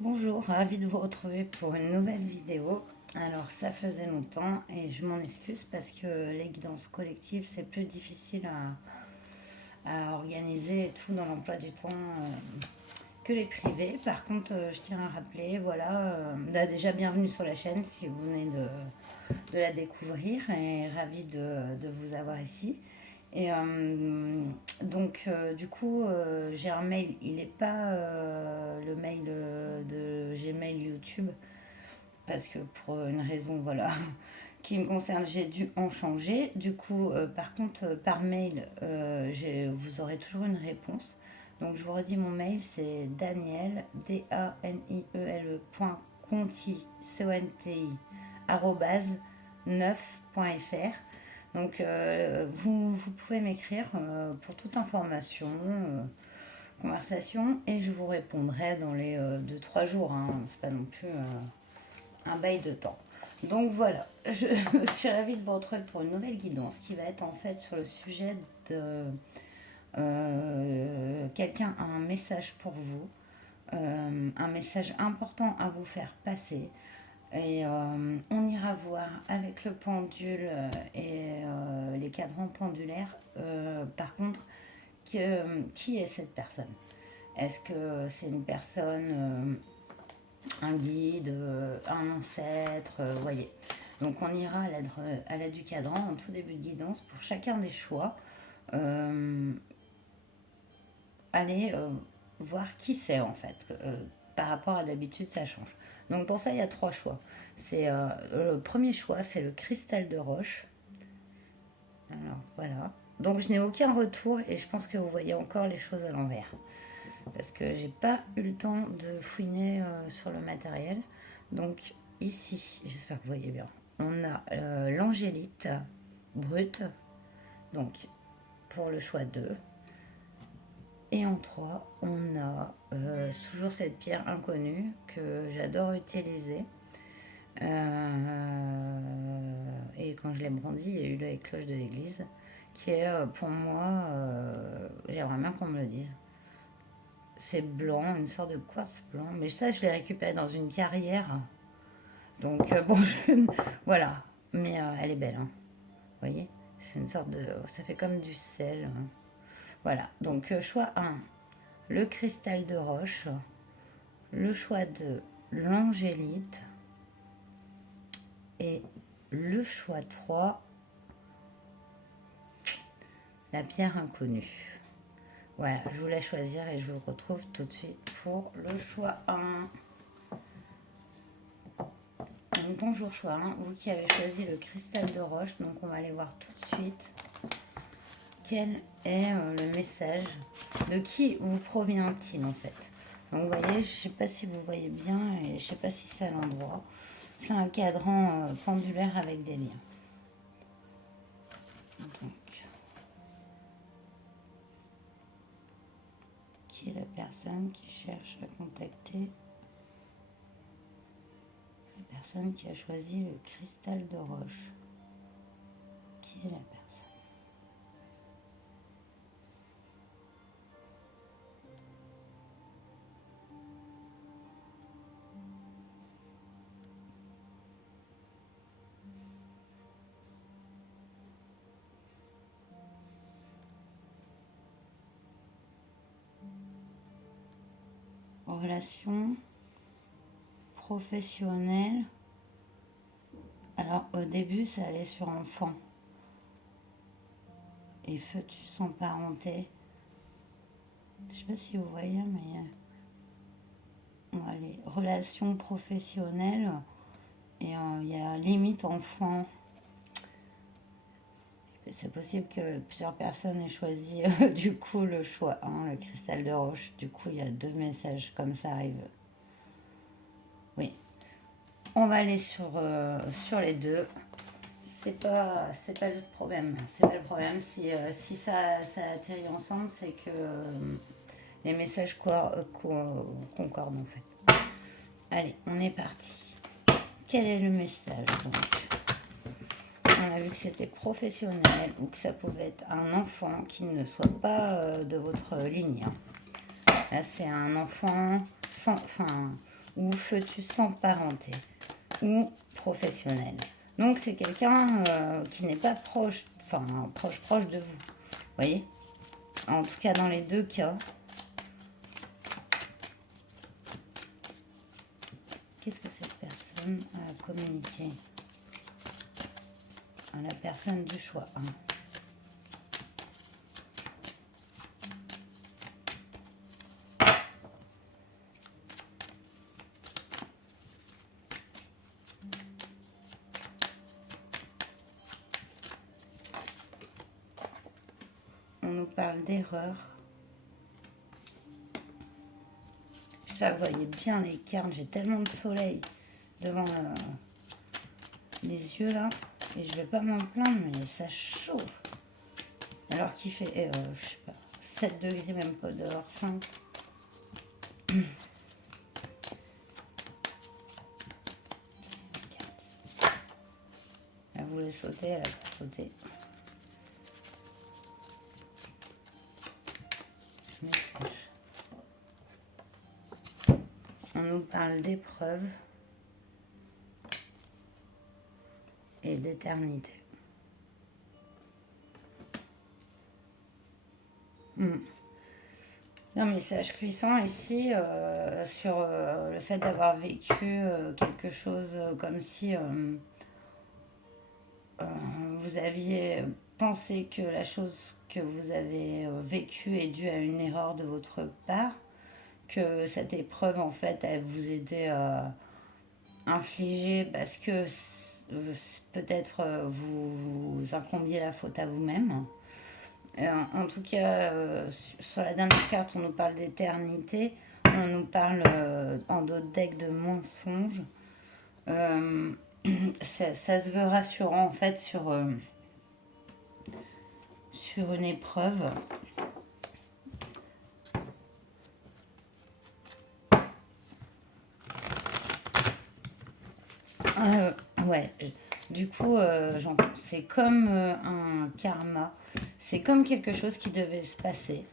Bonjour, ravie de vous retrouver pour une nouvelle vidéo. Alors ça faisait longtemps et je m'en excuse parce que les guidances collectives c'est plus difficile à organiser et tout dans l'emploi du temps que les privés. Par contre je tiens à rappeler, voilà, déjà bienvenue sur la chaîne si vous venez de la découvrir et ravie de vous avoir ici. Et du coup, j'ai un mail, il n'est pas le mail de Gmail YouTube, parce que pour une raison, voilà, qui me concerne, j'ai dû en changer. Du coup, par contre, par mail, vous aurez toujours une réponse. Donc, je vous redis mon mail, c'est Daniel, D-A-N-I-E-L-E, point Conti, C-O-N-T-I, arrobase, 9.fr. Donc, vous pouvez m'écrire pour toute information, conversation, et je vous répondrai dans les 2-3 jours. Hein. C'est pas non plus un bail de temps. Donc voilà, je suis ravie de vous retrouver pour une nouvelle guidance qui va être en fait sur le sujet de quelqu'un a un message pour vous, un message important à vous faire passer. Et on ira voir avec le pendule et les cadrans pendulaires, par contre, qui est cette personne. Est-ce que c'est une personne, un guide, un ancêtre, voyez. Donc on ira à l'aide du cadran en tout début de guidance pour chacun des choix. Aller voir qui c'est en fait. Par rapport à d'habitude, ça change. Donc pour ça, il y a 3 choix. Le premier choix, c'est le cristal de roche. Alors voilà. Donc je n'ai aucun retour et je pense que vous voyez encore les choses à l'envers. Parce que j'ai pas eu le temps de fouiner sur le matériel. Donc ici, j'espère que vous voyez bien, on a l'angélite brute. Donc pour le choix 2. Et en 3, on a toujours cette pierre inconnue que j'adore utiliser. Et quand je l'ai brandie, il y a eu les cloches de l'église, qui est pour moi, j'aimerais bien qu'on me le dise. C'est blanc, une sorte de quartz blanc, mais ça je l'ai récupéré dans une carrière. Donc bon, voilà, mais elle est belle, hein. Vous voyez, c'est une sorte de, ça fait comme du sel, hein. Voilà, donc choix 1, le cristal de roche. Le choix 2, l'angélite. Et le choix 3, la pierre inconnue. Voilà, je vous laisse choisir et je vous retrouve tout de suite pour le choix 1. Donc bonjour choix 1, vous qui avez choisi le cristal de roche. Donc on va aller voir tout de suite quel est le message, de qui vous provient-il en fait. Donc vous voyez, je ne sais pas si vous voyez bien et je ne sais pas si c'est à l'endroit. C'est un cadran pendulaire avec des liens. Donc, qui est la personne qui cherche à contacter la personne qui a choisi le cristal de roche? Qui est la personne? Relation professionnelle. Alors au début ça allait sur enfant et fœtus sans parenté. Je sais pas si vous voyez, mais on va aller relation professionnelle et il y a limite enfant. C'est possible que plusieurs personnes aient choisi du coup le choix 1, le cristal de roche. Du coup il y a 2 messages comme ça arrivent. Oui, on va aller sur les 2. C'est pas le problème. C'est pas le problème. Si ça atterrit ensemble, c'est que les messages concordent en fait. Allez, on est parti. Quel est le message donc? On a vu que c'était professionnel ou que ça pouvait être un enfant qui ne soit pas de votre ligne. Là, c'est un enfant sans, enfin, ou foetus sans parenté ou professionnel. Donc c'est quelqu'un qui n'est pas proche, enfin proche de vous. Vous voyez? En tout cas dans les deux cas. Qu'est-ce que cette personne a communiqué à la personne du choix, hein. On nous parle d'erreur. J'espère que vous voyez bien les cartes. J'ai tellement de soleil devant les yeux là. Et je vais pas m'en plaindre, mais ça chauffe. Alors qu'il fait, je sais pas, 7 degrés, même pas dehors, 5. Elle voulait sauter, elle a pas sauté. Message. On nous parle d'épreuve et d'éternité. Un message puissant ici sur le fait d'avoir vécu quelque chose comme si vous aviez pensé que la chose que vous avez vécue est due à une erreur de votre part, que cette épreuve en fait elle vous était infligée parce que peut-être vous incombiez la faute à vous-même. En tout cas, sur la dernière carte, on nous parle d'éternité. On nous parle en d'autres decks de mensonges. Ça se veut rassurant en fait sur une épreuve. Ouais, du coup, c'est comme un karma. C'est comme quelque chose qui devait se passer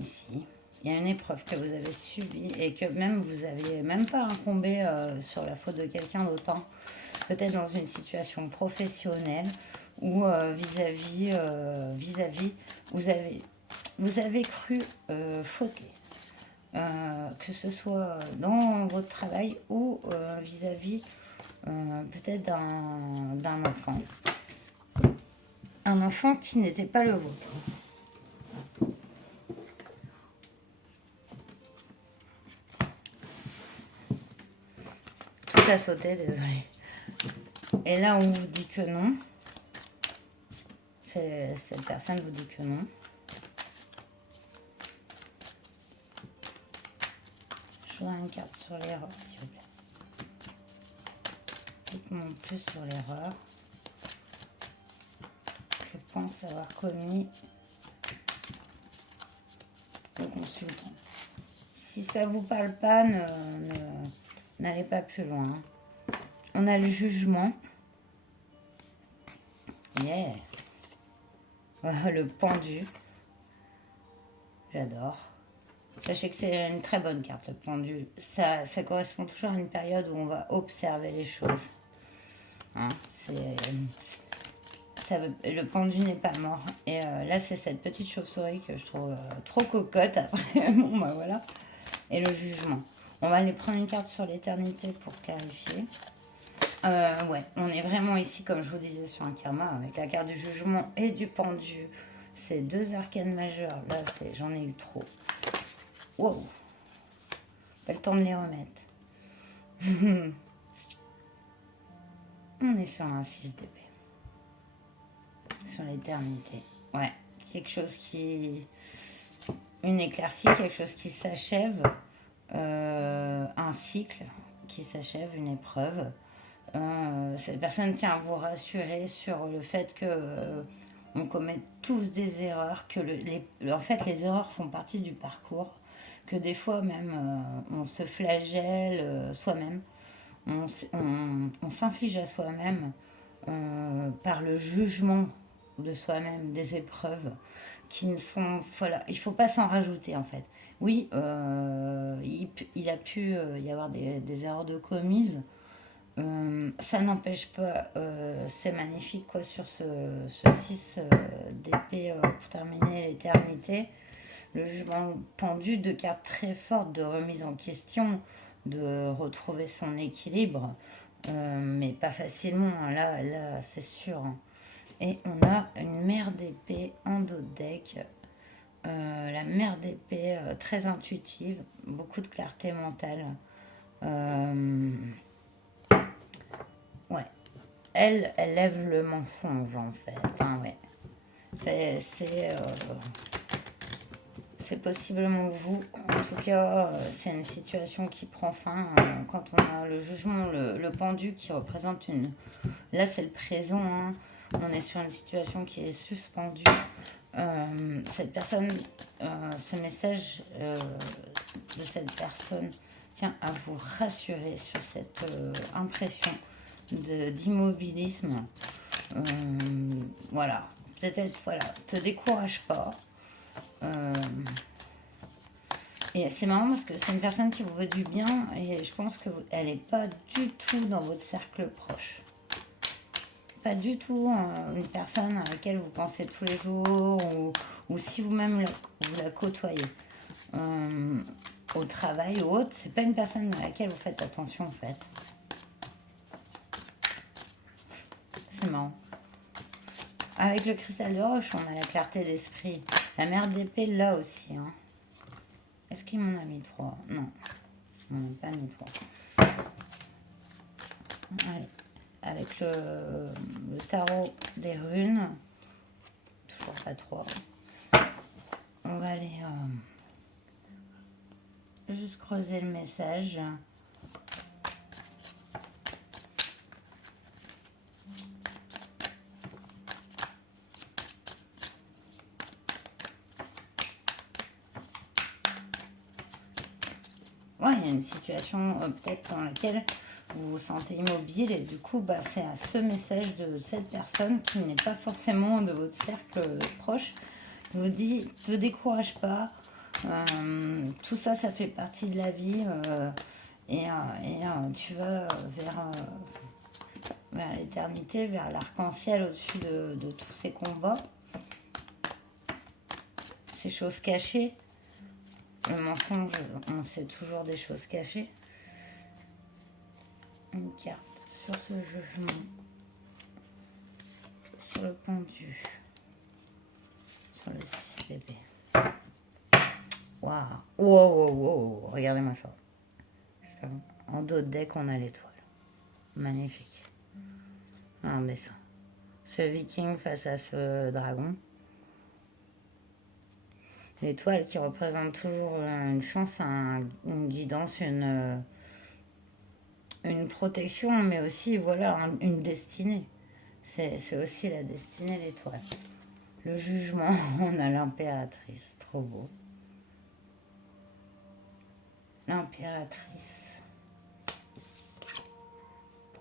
ici. Il y a une épreuve que vous avez subie et que même vous n'aviez même pas incombé sur la faute de quelqu'un d'autre. Peut-être dans une situation professionnelle ou vis-à-vis, vous avez cru fauter. Que ce soit dans votre travail ou vis-à-vis peut-être d'un enfant. Un enfant qui n'était pas le vôtre. Tout a sauté, désolé. Et là, on vous dit que non. Cette personne vous dit que non. Je voudrais une carte sur l'erreur, s'il vous plaît. Dites-moi plus sur l'erreur que pense avoir commis le consultant. Si ça ne vous parle pas, n'allez pas plus loin. On a le jugement. Yes. Le pendu. J'adore. Sachez que c'est une très bonne carte, le pendu. Ça correspond toujours à une période où on va observer les choses. Hein, le pendu n'est pas mort. Et là, c'est cette petite chauve-souris que je trouve trop cocotte. Après, bon, bah voilà. Et le jugement. On va aller prendre une carte sur l'éternité pour clarifier. Ouais, on est vraiment ici, comme je vous disais, sur un karma, avec la carte du jugement et du pendu. C'est deux arcanes majeures. Là, j'en ai eu trop. Wow. Pas le temps de les remettre. On est sur un 6 d'épée. Sur l'éternité. Ouais, quelque chose qui... Une éclaircie, quelque chose qui s'achève. Un cycle qui s'achève, une épreuve. Cette personne tient à vous rassurer sur le fait que on commet tous des erreurs, que en fait les erreurs font partie du parcours, que des fois même on se flagelle soi-même, on s'inflige à soi-même par le jugement de soi-même, des épreuves qui ne sont... Voilà, il ne faut pas s'en rajouter en fait. Oui, il a pu y avoir des erreurs de commises. Ça n'empêche pas, c'est magnifique quoi sur ce 6 d'épée pour terminer l'éternité. Le jugement pendu, de cartes très fortes de remise en question, de retrouver son équilibre, mais pas facilement, hein, là c'est sûr, hein. Et on a une mère d'épée en dos de deck. La mère d'épée, très intuitive, beaucoup de clarté mentale. Euh, ouais, elle lève le mensonge en fait, hein, ouais. C'est, c'est, euh, c'est possiblement vous. En tout cas, c'est une situation qui prend fin quand on a le jugement, le pendu qui représente une... Là, c'est le présent, hein. On est sur une situation qui est suspendue. Cette personne, ce message de cette personne tient à vous rassurer sur cette impression d'immobilisme. Euh, voilà. Peut-être, voilà, te décourage pas. Euh, et c'est marrant parce que c'est une personne qui vous veut du bien et je pense qu'elle n'est pas du tout dans votre cercle proche. Pas du tout une personne à laquelle vous pensez tous les jours ou si vous-même vous la côtoyez. Au travail ou autre, c'est pas une personne à laquelle vous faites attention en fait. C'est marrant. Avec le cristal de roche, on a la clarté d'esprit. La mère d'épée là aussi, hein. Est-ce qu'il m'en a mis 3? Non, on n'a pas mis 3. Allez. Avec le tarot des runes, toujours pas 3. On va aller juste creuser le message. Ouais, il y a une situation peut-être dans laquelle vous vous sentez immobile et du coup, bah, c'est à ce message de cette personne qui n'est pas forcément de votre cercle proche. Il vous dit, ne te décourage pas, tout ça, ça fait partie de la vie et tu vas vers l'éternité, vers l'arc-en-ciel au-dessus de tous ces combats, ces choses cachées. Le mensonge, on sait toujours des choses cachées. Une carte sur ce jugement, sur le pendu, sur le 6 bébé. Waouh, wow, wow, wow, regardez-moi ça. En dos de deck, on a l'étoile. Magnifique. Un dessin. Ce viking face à ce dragon. L'étoile qui représente toujours une chance, une guidance, une protection, mais aussi voilà une destinée. C'est aussi la destinée, l'étoile. Le jugement, on a l'impératrice, trop beau. L'impératrice.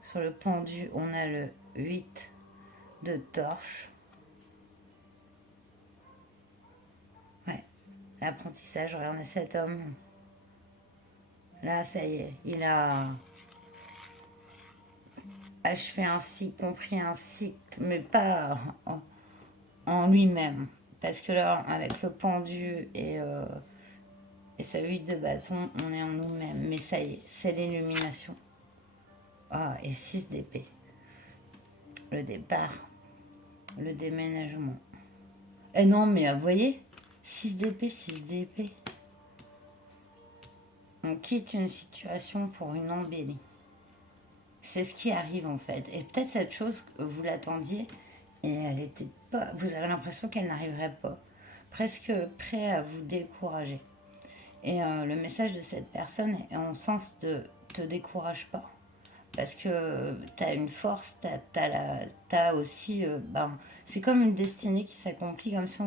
Sur le pendu, on a le 8 de torche. Ouais, l'apprentissage, regardez cet homme. Là, ça y est, il a achevé un cycle, compris un cycle, mais pas en lui-même. Parce que là, avec le pendu et ce 8 de bâton, on est en nous-mêmes. Mais ça y est, c'est l'illumination. Ah, et 6 d'épée. Le départ, le déménagement. Et non, mais vous voyez, 6 d'épée, 6 d'épée. On quitte une situation pour une embellie. C'est ce qui arrive en fait. Et peut-être cette chose, vous l'attendiez et elle était pas. Vous avez l'impression qu'elle n'arriverait pas. Presque prêt à vous décourager. Et le message de cette personne est en sens de te décourage pas. Parce que tu as une force, t'as aussi. C'est comme une destinée qui s'accomplit comme si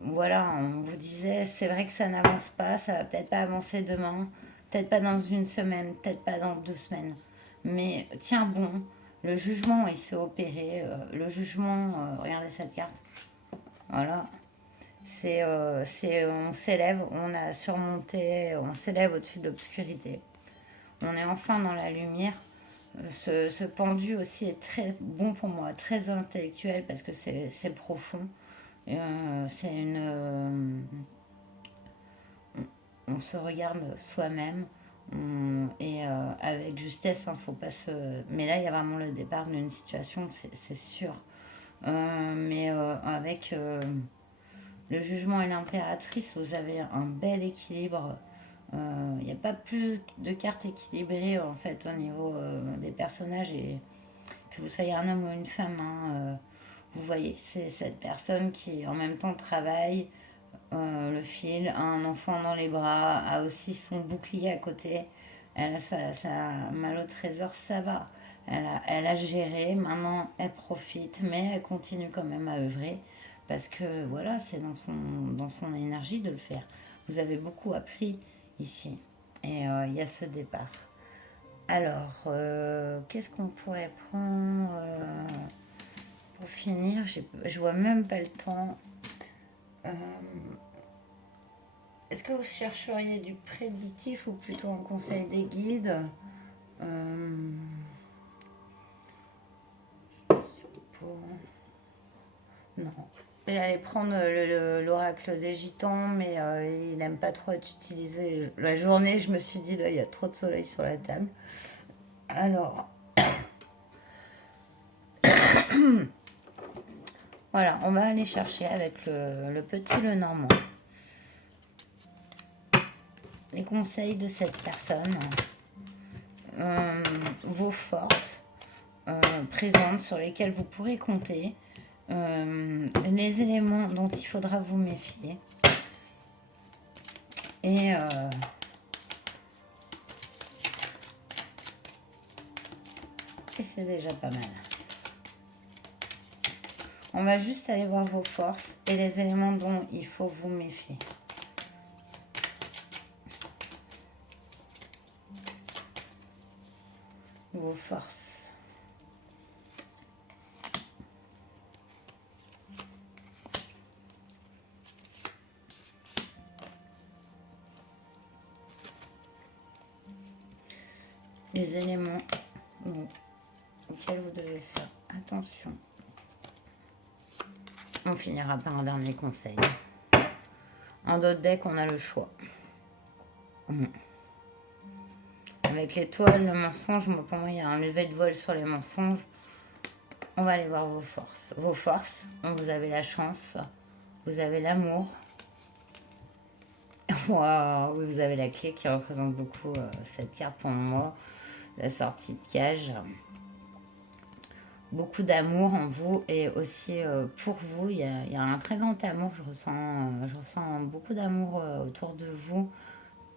voilà, on vous disait, c'est vrai que ça n'avance pas, ça va peut-être pas avancer demain, peut-être pas dans une semaine, peut-être pas dans 2 semaines. Mais tiens bon, Le jugement, il s'est opéré. Le jugement, regardez cette carte. Voilà. On s'élève, on a surmonté, on s'élève au-dessus de l'obscurité. On est enfin dans la lumière. Ce pendu aussi est très bon pour moi, très intellectuel parce que c'est profond. C'est on se regarde soi-même et avec justesse, hein, faut pas se. Mais là, il y a vraiment le départ d'une situation, c'est sûr. Mais avec le jugement et l'impératrice, vous avez un bel équilibre. Il n'y a pas plus de cartes équilibrées en fait au niveau des personnages et que vous soyez un homme ou une femme. Hein, vous voyez, c'est cette personne qui en même temps travaille, le fil, a un enfant dans les bras, a aussi son bouclier à côté. Elle a sa mal au trésor, ça va. Elle a géré, maintenant elle profite, mais elle continue quand même à œuvrer parce que voilà, c'est dans son énergie de le faire. Vous avez beaucoup appris ici et il y a ce départ. Alors, qu'est-ce qu'on pourrait prendre pour finir? Je vois même pas le temps. Euh, Est-ce que vous chercheriez du prédictif ou plutôt un conseil des guides? Euh, pour- Non. J'allais prendre l'oracle des gitans, mais il n'aime pas trop être utilisé. La journée, je me suis dit, là, il y a trop de soleil sur la table. Alors, voilà, on va aller chercher avec le petit le normand les conseils de cette personne, vos forces présentes sur lesquelles vous pourrez compter, les éléments dont il faudra vous méfier. Et c'est déjà pas mal. On va juste aller voir vos forces et les éléments dont il faut vous méfier. Vos forces. Les éléments auxquels vous devez faire attention. On finira par un dernier conseil. En d'autres decks, on a le choix. Avec l'étoile, le mensonge, moi, pour moi, il y a un lever de voile sur les mensonges. On va aller voir vos forces. Vos forces, donc vous avez la chance, vous avez l'amour. Wow, vous avez la clé qui représente beaucoup cette carte pour moi. La sortie de cage. Beaucoup d'amour en vous et aussi pour vous. Il y a un très grand amour. Je ressens beaucoup d'amour autour de vous.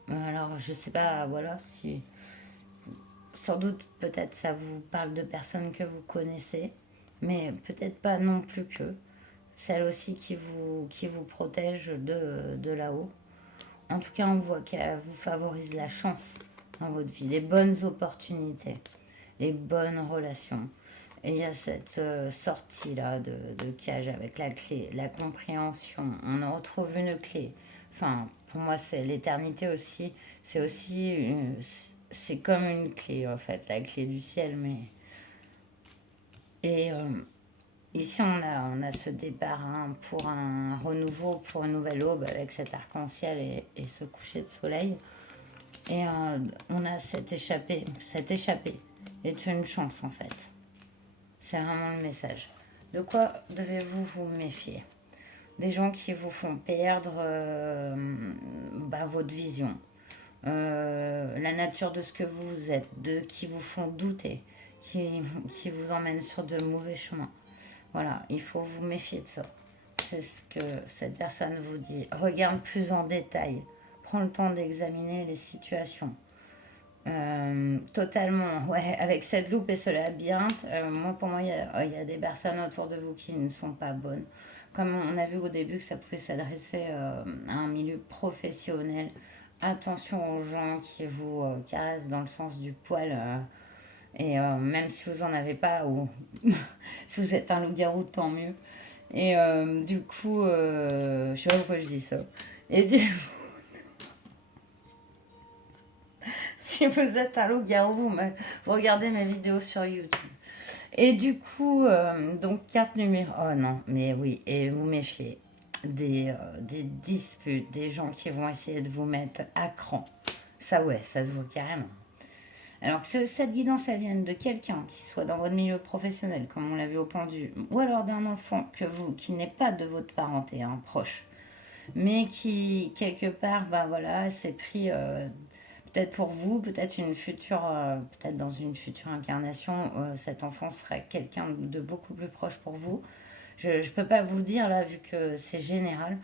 Alors, je sais pas, voilà, si. Sans doute, peut-être, ça vous parle de personnes que vous connaissez, mais peut-être pas non plus que. Celle aussi qui vous protège de là-haut. En tout cas, on voit qu'elle vous favorise la chance dans votre vie, les bonnes opportunités, les bonnes relations. Et il y a cette sortie-là de cage avec la clé, la compréhension. On en retrouve une clé. Enfin, pour moi, c'est l'éternité aussi. C'est aussi, c'est comme une clé, en fait, la clé du ciel. Mais et ici, on a ce départ hein, pour un renouveau, pour une nouvelle aube avec cet arc-en-ciel et ce coucher de soleil. Et on a cette échappée. Cette échappée est une chance, en fait. C'est vraiment le message. De quoi devez-vous vous méfier? Des gens qui vous font perdre votre vision, la nature de ce que vous êtes, de qui vous font douter, qui vous emmènent sur de mauvais chemins. Voilà, il faut vous méfier de ça. C'est ce que cette personne vous dit. Regarde plus en détail. Prends le temps d'examiner les situations. Totalement, ouais, avec cette loupe et ce labyrinthe, moi pour moi il y a des personnes autour de vous qui ne sont pas bonnes. Comme on a vu au début que ça pouvait s'adresser à un milieu professionnel. Attention aux gens qui vous caressent dans le sens du poil Et même si vous en avez pas, ou si vous êtes un loup-garou, tant mieux. Et du coup, je sais pas pourquoi je dis ça. Et du si vous êtes un loup-garou, vous regardez mes vidéos sur YouTube. Et du coup, donc carte numéro... Oh non, mais oui, et vous méfiez des disputes, des gens qui vont essayer de vous mettre à cran. Ça ouais, ça se voit carrément. Alors que cette guidance, elle vienne de quelqu'un qui soit dans votre milieu professionnel, comme on l'a vu au pendu, ou alors d'un enfant qui n'est pas de votre parenté hein, proche, mais qui, quelque part, bah voilà, s'est pris, peut-être pour vous, peut-être peut-être dans une future incarnation, cet enfant serait quelqu'un de beaucoup plus proche pour vous. Je ne peux pas vous dire là, vu que c'est général.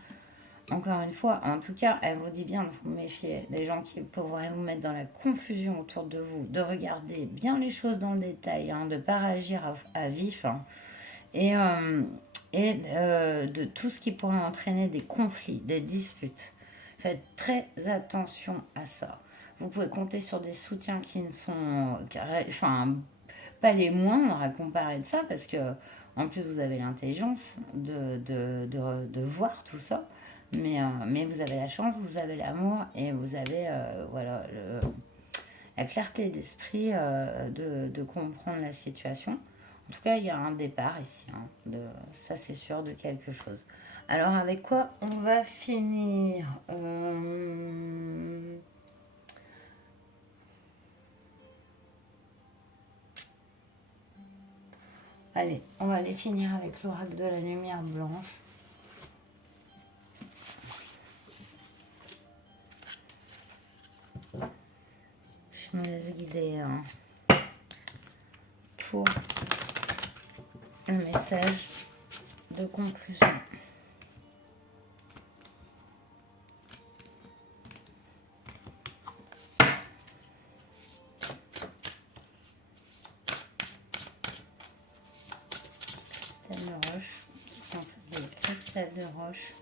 Encore une fois, en tout cas, elle vous dit bien de vous méfier des gens qui pourraient vous mettre dans la confusion autour de vous, de regarder bien les choses dans le détail, hein, de ne pas réagir à vif, hein, et, de tout ce qui pourrait entraîner des conflits, des disputes. Faites très attention à ça. Vous pouvez compter sur des soutiens qui ne sont enfin, pas les moindres à comparer de ça, parce que en plus vous avez l'intelligence de voir tout ça. Mais vous avez la chance, vous avez l'amour et vous avez voilà, la clarté d'esprit de comprendre la situation. En tout cas, il y a un départ ici, hein, ça c'est sûr, de quelque chose. Alors avec quoi on va finir Allez, on va aller finir avec l'oracle de la lumière blanche. Je me laisse guider hein, pour un message de conclusion. Cristal de roche. En fait, il y a le cristal de roche.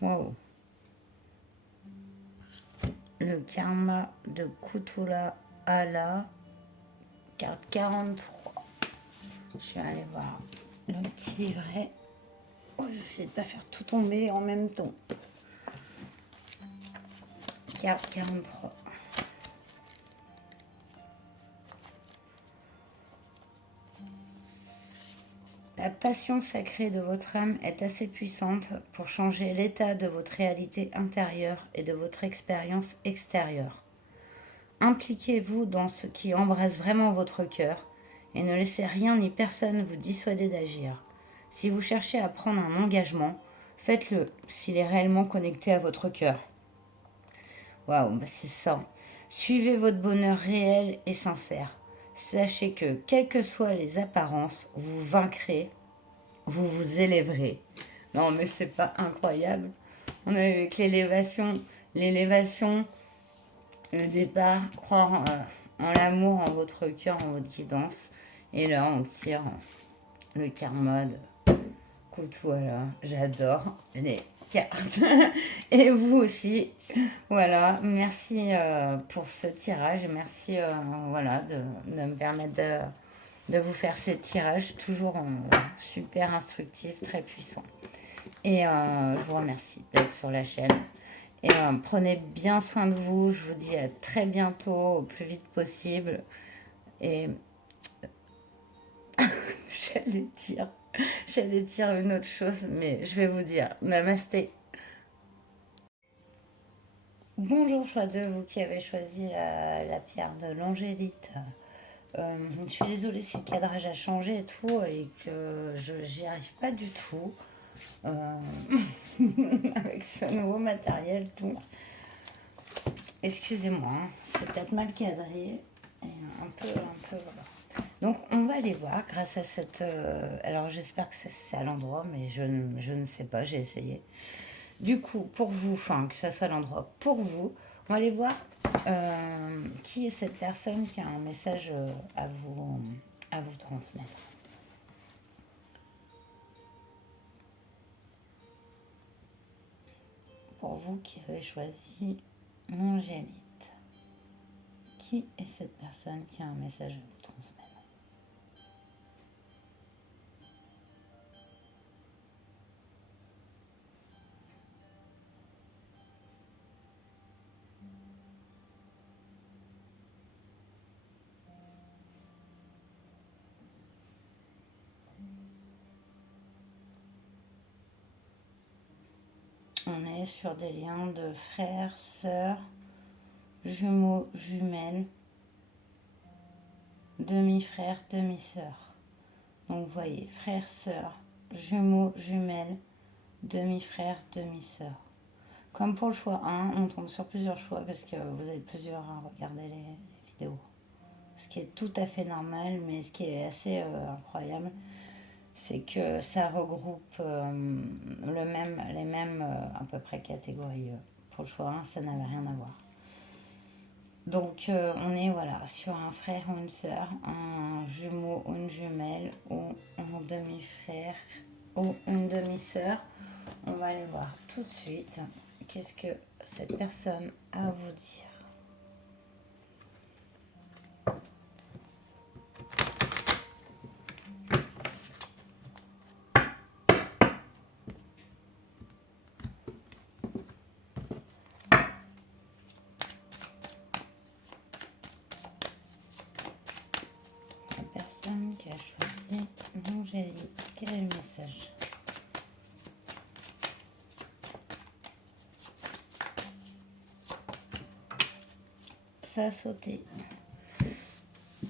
Wow. Le karma de Kutula Ala, carte 43. Je vais aller voir le petit livret. Oh, j'essaie de ne pas faire tout tomber en même temps. Carte 43. La passion sacrée de votre âme est assez puissante pour changer l'état de votre réalité intérieure et de votre expérience extérieure. Impliquez-vous dans ce qui embrasse vraiment votre cœur et ne laissez rien ni personne vous dissuader d'agir. Si vous cherchez à prendre un engagement, faites-le s'il est réellement connecté à votre cœur. Waouh, c'est ça. Suivez votre bonheur réel et sincère. Sachez que, quelles que soient les apparences, vous vaincrez, vous vous élèverez. Non, mais c'est pas incroyable. On a vu avec l'élévation, le départ, croire en l'amour, en votre cœur, en votre guidance. Et là, on tire le karma de voilà, j'adore les cartes. Et vous aussi. Voilà, merci pour ce tirage. Merci voilà, de me permettre de vous faire ces tirages toujours super instructifs, très puissants. Et je vous remercie d'être sur la chaîne. Et prenez bien soin de vous. Je vous dis à très bientôt, au plus vite possible. Et j'allais dire une autre chose, mais je vais vous dire namasté. Bonjour choix de vous qui avez choisi la pierre de l'angélite. Je suis désolée si le cadrage a changé et tout et que j'y arrive pas du tout avec ce nouveau matériel. Donc, excusez-moi, hein, c'est peut-être mal cadré et un peu voilà. Donc on va aller voir grâce à cette... alors j'espère que c'est à l'endroit, mais je ne sais pas, j'ai essayé. Du coup, pour vous, enfin, que ça soit l'endroit pour vous, on va aller voir qui est cette personne qui a un message à vous transmettre. Pour vous qui avez choisi Angélite, qui est cette personne qui a un message à vous transmettre? On est sur des liens de frères, sœurs, jumeaux, jumelles, demi-frères, demi-sœurs. Donc vous voyez, frères, sœurs, jumeaux, jumelles, demi-frères, demi-sœurs. Comme pour le choix 1, on tombe sur plusieurs choix parce que vous êtes plusieurs à regarder les vidéos. Ce qui est tout à fait normal, mais ce qui est assez incroyable, c'est que ça regroupe les mêmes à peu près catégories. Pour le choix 1, ça n'avait rien à voir. Donc on est voilà, sur un frère ou une sœur, un jumeau ou une jumelle, ou un demi-frère ou une demi-sœur. On va aller voir tout de suite qu'est-ce que cette personne a à vous dire. La personne qui a choisi Angélique, quel est le message? Ça a sauté.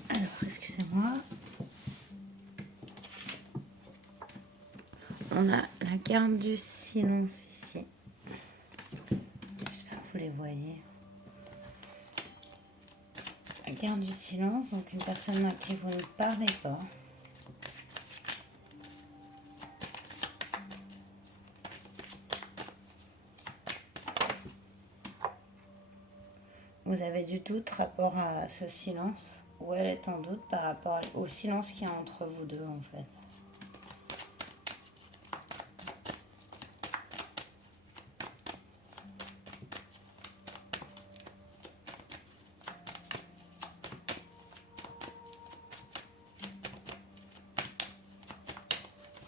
Alors, excusez-moi. On a la carte du silence ici. J'espère que vous les voyez. La carte du silence, donc une personne à qui vous ne parlez pas. Vous avez du doute rapport à ce silence, ou elle est en doute par rapport au silence qu'il y a entre vous deux en fait.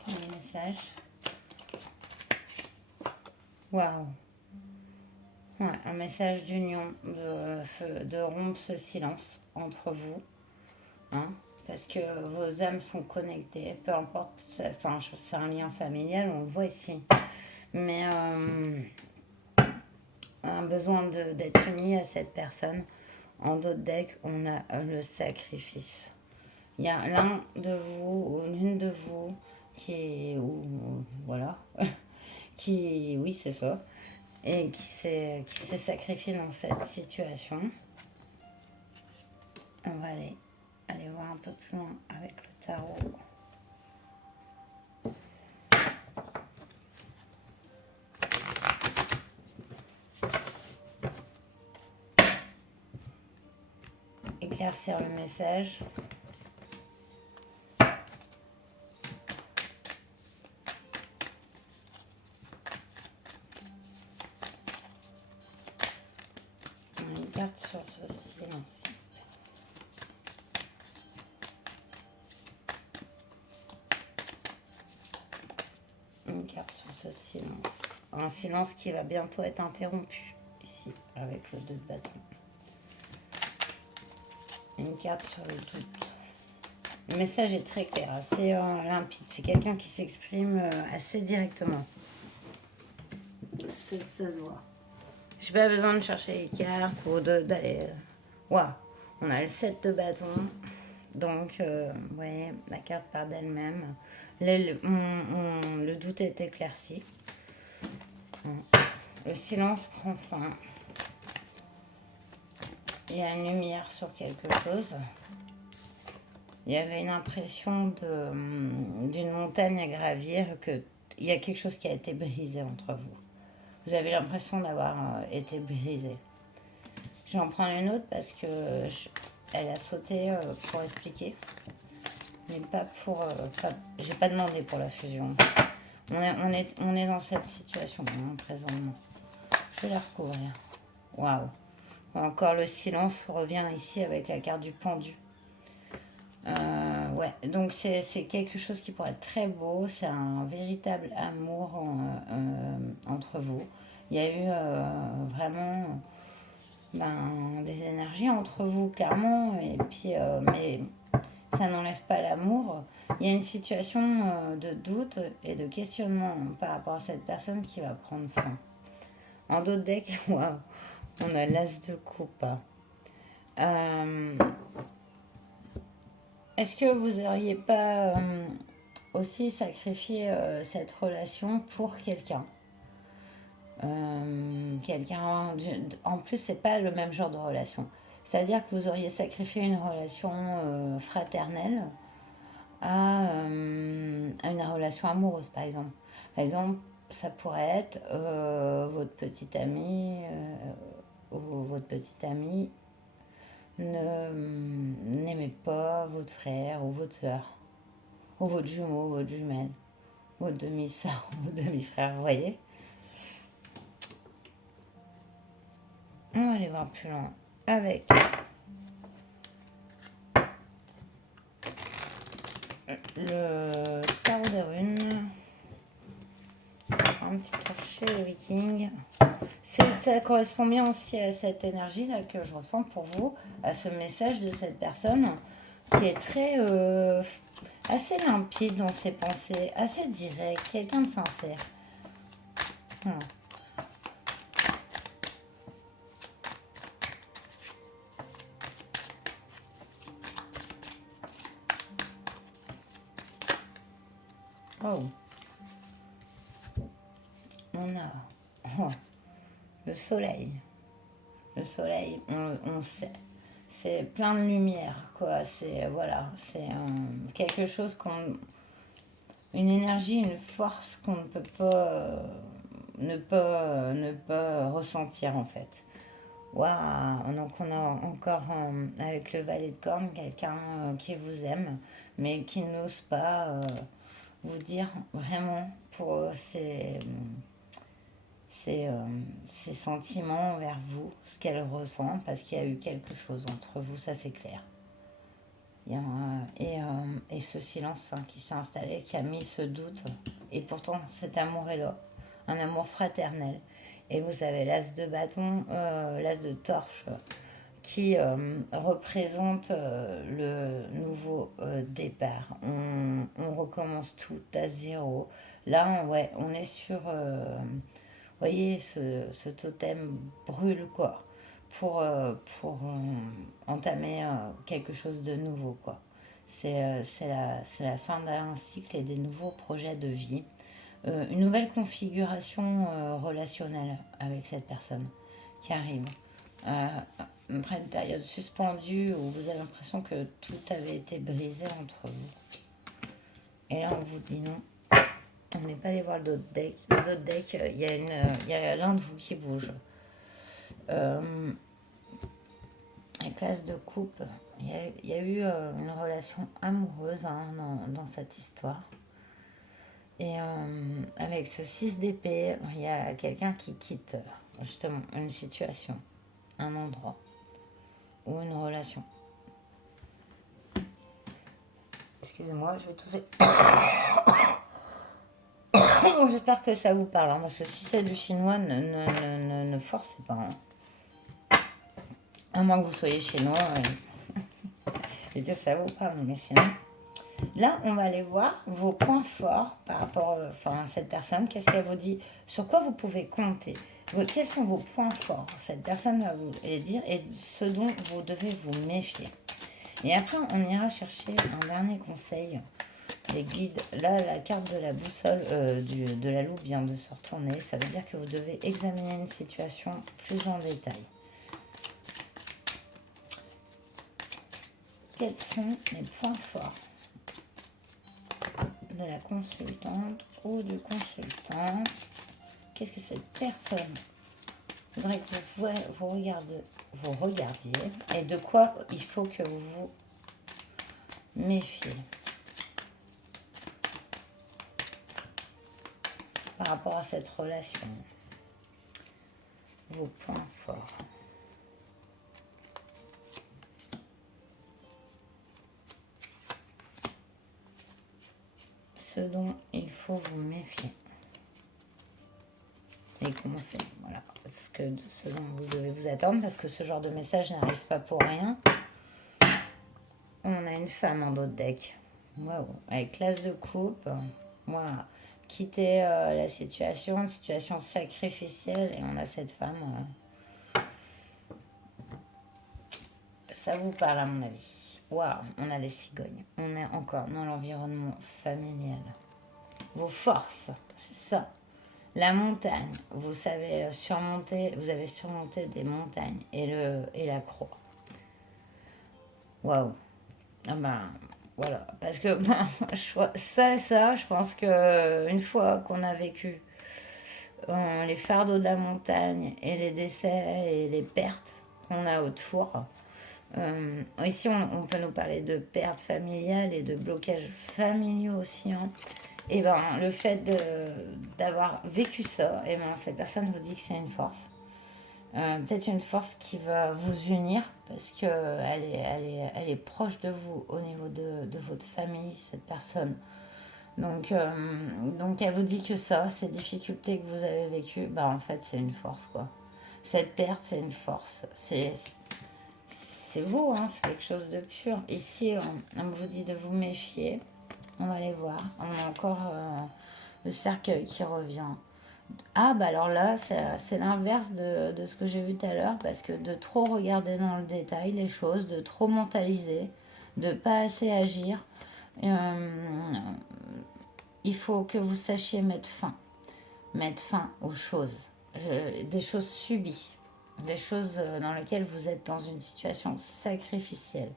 Premier message. Waouh. Ouais, un message d'union, de rompre ce silence entre vous. Hein, parce que vos âmes sont connectées, peu importe, enfin, c'est un lien familial, on le voit ici. Mais un besoin d'être uni à cette personne. En d'autres decks, on a le sacrifice. Il y a l'un de vous ou l'une de vous qui est, ou, voilà, qui, oui, c'est ça, et qui s'est sacrifié dans cette situation. On va aller voir un peu plus loin avec le tarot. Éclaircir le message. On a une carte sur ce silence. Une carte sur ce silence. Un silence qui va bientôt être interrompu, ici, avec le 2 de bâton. Une carte sur le doute. Le message est très clair, assez limpide. C'est quelqu'un qui s'exprime assez directement. Ça se voit. J'ai pas besoin de chercher les cartes ou d'aller... Waouh. On a le 7 de bâton. Donc, vous voyez, la carte part d'elle-même. Le doute est éclairci. Le silence prend fin. Il y a une lumière sur quelque chose. Il y avait une impression d'une montagne à gravir, qu'il y a quelque chose qui a été brisé entre vous. Vous avez l'impression d'avoir été brisé. Je vais en prendre une autre parce que elle a sauté pour expliquer, mais pas pour... j'ai pas demandé pour la fusion. On est dans cette situation présentement. Je vais la recouvrir. Waouh. Encore le silence revient ici avec la carte du pendu. Ouais, donc c'est quelque chose qui pourrait être très beau. C'est un véritable amour entre vous. Il y a eu vraiment des énergies entre vous, clairement. Et puis, mais ça n'enlève pas l'amour. Il y a une situation de doute et de questionnement par rapport à cette personne qui va prendre fin. En d'autres decks, wow, on a l'as de coupe. Est-ce que vous n'auriez pas aussi sacrifié cette relation pour quelqu'un? Quelqu'un, en plus, c'est pas le même genre de relation. C'est-à-dire que vous auriez sacrifié une relation fraternelle à une relation amoureuse, par exemple. Par exemple, ça pourrait être votre petite amie ou votre petite amie n'aimez pas votre frère ou votre soeur, ou votre jumeau, votre jumelle, votre demi-soeur, votre demi-frère, vous voyez. On va aller voir plus loin avec le tarot des runes. Un petit tour chez le viking. Ça correspond bien aussi à cette énergie-là que je ressens pour vous, à ce message de cette personne qui est très assez limpide dans ses pensées, assez direct, quelqu'un de sincère. Oh, on a le soleil. Le soleil, on sait. C'est plein de lumière, quoi. C'est voilà, c'est quelque chose une énergie, une force qu'on ne peut pas ne pas ressentir en fait. Waouh, donc on a encore avec le valet de cornes quelqu'un qui vous aime, mais qui n'ose pas vous dire vraiment pour ses sentiments envers vous, ce qu'elle ressent, parce qu'il y a eu quelque chose entre vous, ça c'est clair. Et ce silence qui s'est installé, qui a mis ce doute, et pourtant cet amour est là, un amour fraternel. Et vous avez l'as de bâton, l'as de torche, qui représente le nouveau départ. On recommence tout à zéro. Là, ouais, on est sur... vous voyez, ce totem brûle, quoi, pour entamer quelque chose de nouveau, quoi. C'est la fin d'un cycle et des nouveaux projets de vie. Une nouvelle configuration relationnelle avec cette personne qui arrive. Après une période suspendue où vous avez l'impression que tout avait été brisé entre vous. Et là, on vous dit non. On n'est pas allé voir d'autres decks. D'autres decks, il y a l'un de vous qui bouge. La classe de coupe, il y a eu une relation amoureuse dans cette histoire. Et avec ce 6 d'épée, il y a quelqu'un qui quitte justement une situation, un endroit ou une relation. Excusez-moi, je vais tousser. J'espère que ça vous parle, parce que si c'est du chinois, ne forcez pas. À moins que vous soyez chinois et que ça vous parle, mais sinon... Là, on va aller voir vos points forts par rapport à cette personne. Qu'est-ce qu'elle vous dit? Sur quoi vous pouvez compter? Quels sont vos points forts? Cette personne va vous les dire et ce dont vous devez vous méfier. Et après, on ira chercher un dernier conseil. Les guides. Là, la carte de la boussole de la loupe vient de se retourner. Ça veut dire que vous devez examiner une situation plus en détail. Quels sont les points forts de la consultante ou du consultant? qu'est-ce que cette personne voudrait que vous regardiez et de quoi il faut que vous vous méfiez par rapport à cette relation. Vos points forts. Ce dont il faut vous méfier. Les conseils, voilà. Ce dont vous devez vous attendre, parce que ce genre de message n'arrive pas pour rien. On a une femme en dos de deck. Waouh. Avec l'as de coupe. Moi, quitter la situation, une situation sacrificielle, et on a cette femme. Ça vous parle à mon avis. Waouh, on a les cigognes. On est encore dans l'environnement familial. Vos forces, c'est ça. La montagne, vous avez surmonté des montagnes et la croix. Waouh. Ah ben, voilà. Parce que ça, je pense que une fois qu'on a vécu les fardeaux de la montagne et les décès et les pertes qu'on a autour, ici on peut nous parler de pertes familiales et de blocages familiaux aussi. Hein. Et ben le fait d'avoir vécu ça, et ben cette personne vous dit que c'est une force. Peut-être une force qui va vous unir parce qu'elle elle est proche de vous au niveau de votre famille, cette personne. Donc elle vous dit que ça, ces difficultés que vous avez vécues, bah en fait c'est une force quoi. Cette perte c'est une force. C'est beau, hein, c'est quelque chose de pur. Ici on vous dit de vous méfier. On va aller voir. On a encore le cercueil qui revient. Ah bah alors là c'est l'inverse de ce que j'ai vu tout à l'heure parce que de trop regarder dans le détail les choses, de trop mentaliser, de pas assez agir, il faut que vous sachiez mettre fin aux choses, des choses subies, des choses dans lesquelles vous êtes dans une situation sacrificielle.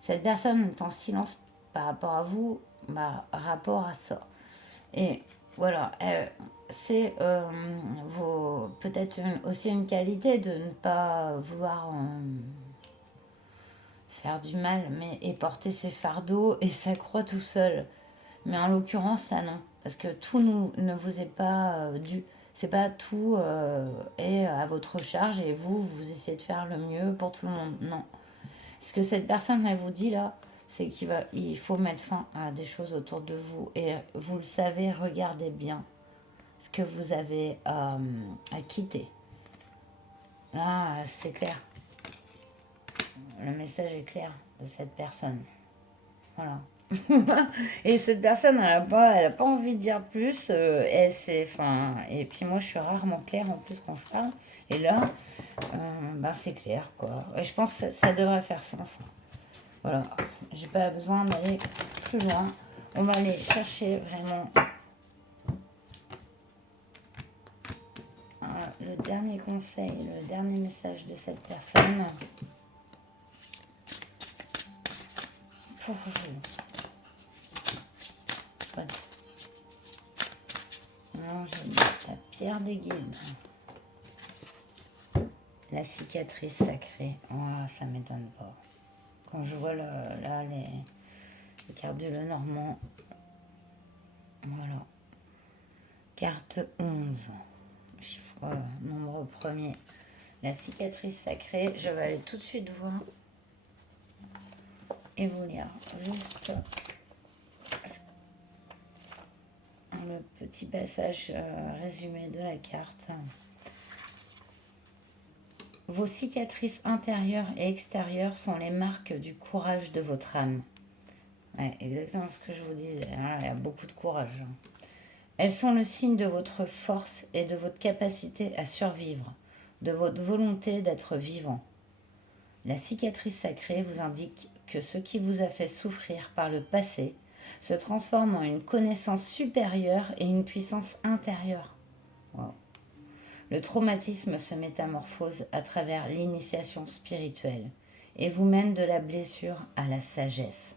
Cette personne est en silence par rapport à vous, rapport à ça. Et voilà, c'est peut-être aussi une qualité de ne pas vouloir faire du mal et porter ses fardeaux et sa croix tout seul. Mais en l'occurrence, là non, parce que tout ne vous est pas dû. C'est pas tout est à votre charge et vous essayez de faire le mieux pour tout le monde. Non. Ce que cette personne elle vous dit là, c'est il faut mettre fin à des choses autour de vous. Et vous le savez, regardez bien ce que vous avez à quitter. Là, c'est clair. Le message est clair de cette personne. Voilà. Et cette personne, elle a pas envie de dire plus. Et puis moi, je suis rarement claire en plus quand je parle. Et là, c'est clair, quoi. Et je pense que ça devrait faire sens. Voilà. J'ai pas besoin d'aller plus loin. On va aller chercher vraiment le dernier conseil, le dernier message de cette personne. Pour vous. Voilà. Non, je mets la pierre des guides. La cicatrice sacrée. Oh, ça m'étonne pas. Quand je vois là les cartes de Lenormand. Voilà. Carte 11. Chiffre nombre premier. La cicatrice sacrée. Je vais aller tout de suite voir et vous lire juste le petit passage résumé de la carte. Vos cicatrices intérieures et extérieures sont les marques du courage de votre âme. Ouais, exactement ce que je vous disais. Hein, il y a beaucoup de courage. Elles sont le signe de votre force et de votre capacité à survivre, de votre volonté d'être vivant. La cicatrice sacrée vous indique que ce qui vous a fait souffrir par le passé se transforme en une connaissance supérieure et une puissance intérieure. Wow. Le traumatisme se métamorphose à travers l'initiation spirituelle et vous mène de la blessure à la sagesse.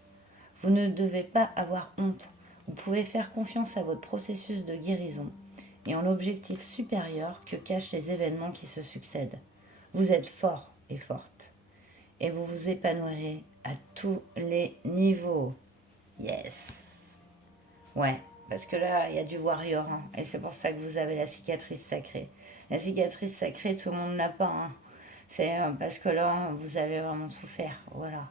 Vous ne devez pas avoir honte. Vous pouvez faire confiance à votre processus de guérison et en l'objectif supérieur que cachent les événements qui se succèdent. Vous êtes fort et forte et vous vous épanouirez à tous les niveaux. Yes. Ouais, parce que là, il y a du warrior, hein, et c'est pour ça que vous avez la cicatrice sacrée. La cicatrice sacrée, tout le monde n'a pas, hein. C'est parce que là, vous avez vraiment souffert, voilà.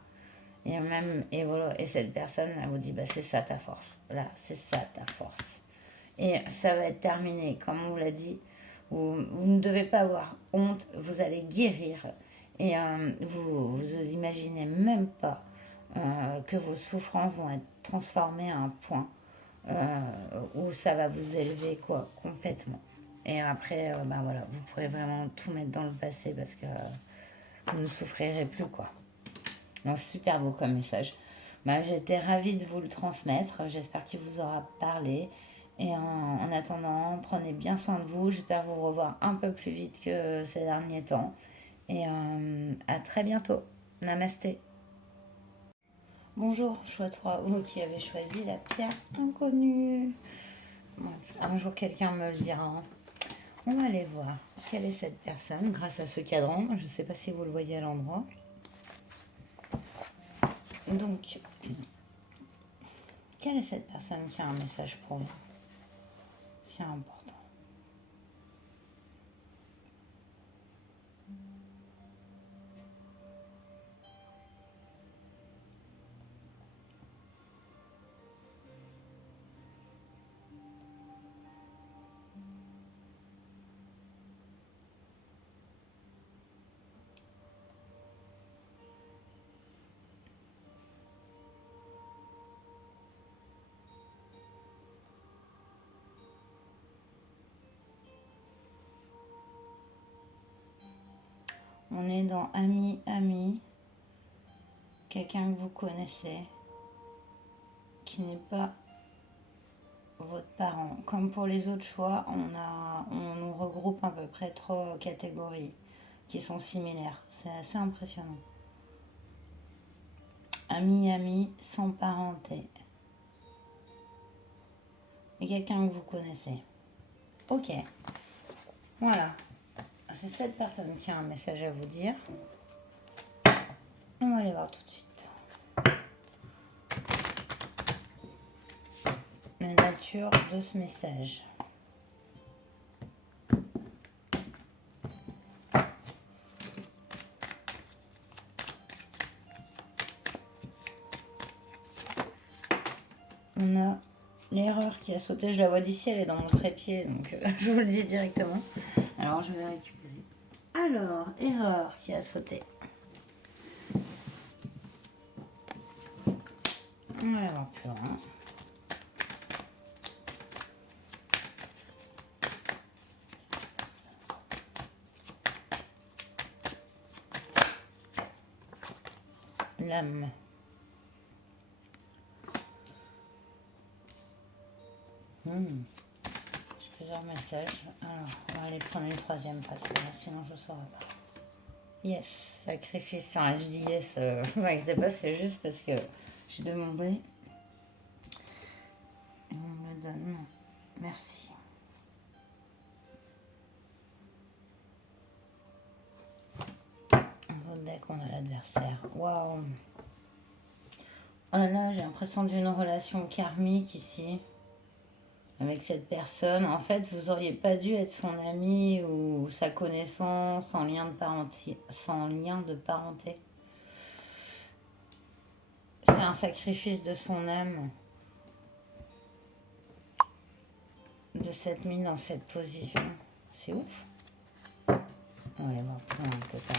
Et voilà, et cette personne, elle vous dit, bah, c'est ça ta force. Là, c'est ça ta force. Et ça va être terminé, comme on vous l'a dit. Vous ne devez pas avoir honte, vous allez guérir. Et vous imaginez même pas que vos souffrances vont être transformées à un point euh, où ça va vous élever quoi, complètement. Et après, ben voilà, vous pourrez vraiment tout mettre dans le passé parce que vous ne souffrirez plus, quoi. Donc, super beau comme message. Ben, j'étais ravie de vous le transmettre. J'espère qu'il vous aura parlé. Et en attendant, prenez bien soin de vous. J'espère vous revoir un peu plus vite que ces derniers temps. Et à très bientôt. Namasté. Bonjour, choix 3 ou qui avait choisi la pierre inconnue. Bref, un jour quelqu'un me le dira. On va aller voir quelle est cette personne grâce à ce cadran. Je ne sais pas si vous le voyez à l'endroit. Donc, quelle est cette personne qui a un message pour vous? C'est important. On est dans ami, quelqu'un que vous connaissez, qui n'est pas votre parent. Comme pour les autres choix, on nous regroupe à peu près 3 catégories qui sont similaires. C'est assez impressionnant. Ami sans parenté. Et quelqu'un que vous connaissez. Ok, voilà. C'est cette personne qui a un message à vous dire. On va aller voir tout de suite. La nature de ce message. On a l'erreur qui a sauté. Je la vois d'ici, elle est dans mon trépied, donc je vous le dis directement. Alors, je vais récupérer. Alors, erreur qui a sauté. On va aller voir plus loin. L'âme. J'ai plusieurs messages. Alors, on va aller prendre une troisième parce que là, sinon je ne saurais pas. Yes, sacrifice. Enfin, je dis yes, vous inquiétez pas, c'est juste parce que j'ai demandé. Et on me donne. Non. Merci. Dans le deck, on a l'adversaire. Waouh! Oh là là, j'ai l'impression d'une relation karmique ici. Avec cette personne. En fait, vous auriez pas dû être son ami ou sa connaissance sans lien de parenté. Sans lien de parenté. C'est un sacrifice de son âme de s'être mis dans cette position. C'est ouf. On va aller voir plus loin un peu par